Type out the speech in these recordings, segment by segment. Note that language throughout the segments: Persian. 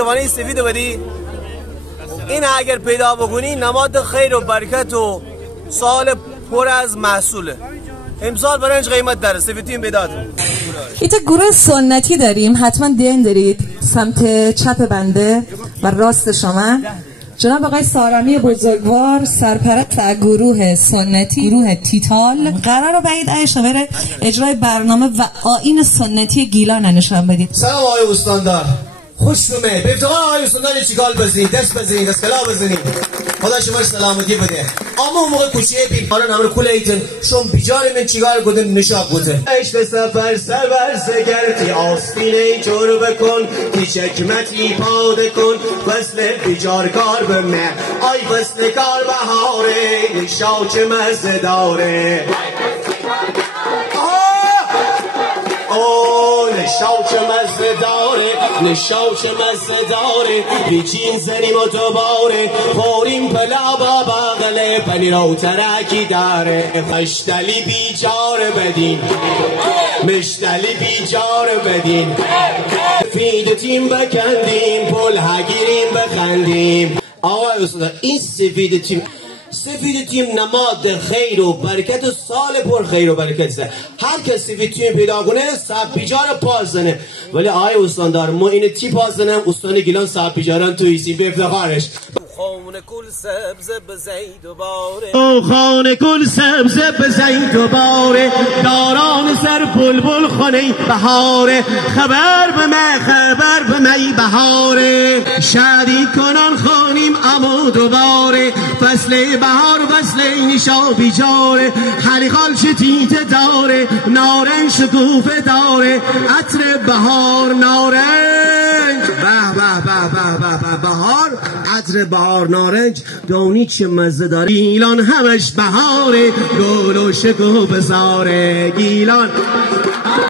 جوانه سفید رو بدی. این اگر پیدا بکنی نماد خیر و برکت و سال پر از محصوله. امسال برنج قیمت داره. سفیدتیم بداد. ایتا گروه سنتی داریم، حتما دین دارید سمت چپ بنده و راست شما. جناب آقای سارمی بزرگوار سرپرست گروه سنتی گروه تیتال قرار بعید عیشا بره اجرای برنامه و آیین سنتی گیلان نشان بدید. سلام آقای استاندار، خوش اومد. به افتخار آقای استاندار چیکار بزنید، دست بزنید، دست کلا بزنید. خدا شما سلامتی بده. اما اون موقع کوچه بیمارا نمر کل ایتن شم بیجار من چیکار کردن نشاب بوده. ایش به سفر سر سگرتی آسفینه جور بکن تی چکمتی پاده کن وصل بیجار کار به من آی وصل کار بهاره نشا چه مزه داره نشاو چه مزه داره نشاو چه مزه داره بیچین زنیم و دوباره خوریم پلا با بغله پنیر و ترکی داره مشتلی بیجاره بدین مشتلی بیجاره بدین فید تیم بکندیم پل هگیریم بخندیم. آقای استاد این سفید تیم نماد خیر و برکت و سال پر خیر و برکت است. هر کس سفید تیم پیدا کنه صاحب بیجار پاس زنه. ولی آقای استاندار ما این تی پاس زنم استان گیلان صاحب بیجاران توی سی به افتخارش. خانه کل سبز بزید و باره او خانه کل سبز بزید و باره داران سر بلبل خانه بهاره خبر به می بهاره شادی کنان خانیم اما دوباره فصل بهار فصل نشا بیجاره خلیخال شتیت داره نارنج شکوفه داره عطر بهار نارنج به بهار عطر بهار نارنج دونی چه مزه داره گیلان همش بهاره گل و شکوفه زاره گیلان.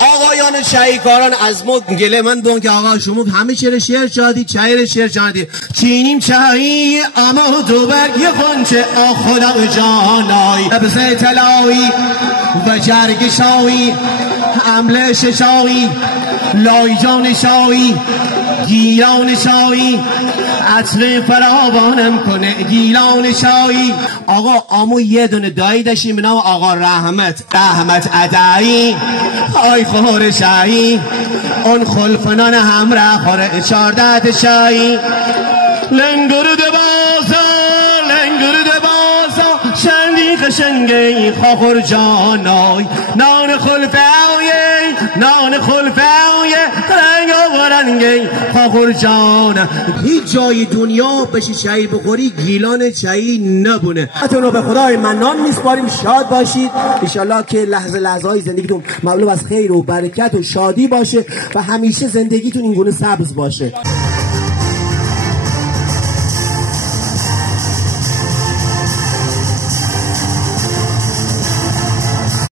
آقایان چایکاران از ما گله من دون که آقا شما همه چیره شعر شادی چای شعر شادی چینیم چایی اما دو برگ خونچه خدا جانای لبسه طلایی و جرگ شایی عمله ششایی لایجان شایی گیلان شایی عطر فراوانم کنه گیلان شایی. آقا آمو یه دونه دایی داشتیم به نام آقا رحمت عدایی آی خور شایی اون خلفنان همراه خوره 14 شایی لنگر ده بازا شندی قشنگی خاخور جانای نان خلفاوی رنگ و رنگی خاخور جان. هیچ جای دنیا بشی چایی بخوری گیلان چایی نبونه. اتونو به خدای منان میسپاریم. شاد باشید انشالله که لحظه های زندگیتون مملو از خیر و برکت و شادی باشه و همیشه زندگیتون این گونه سبز باشه.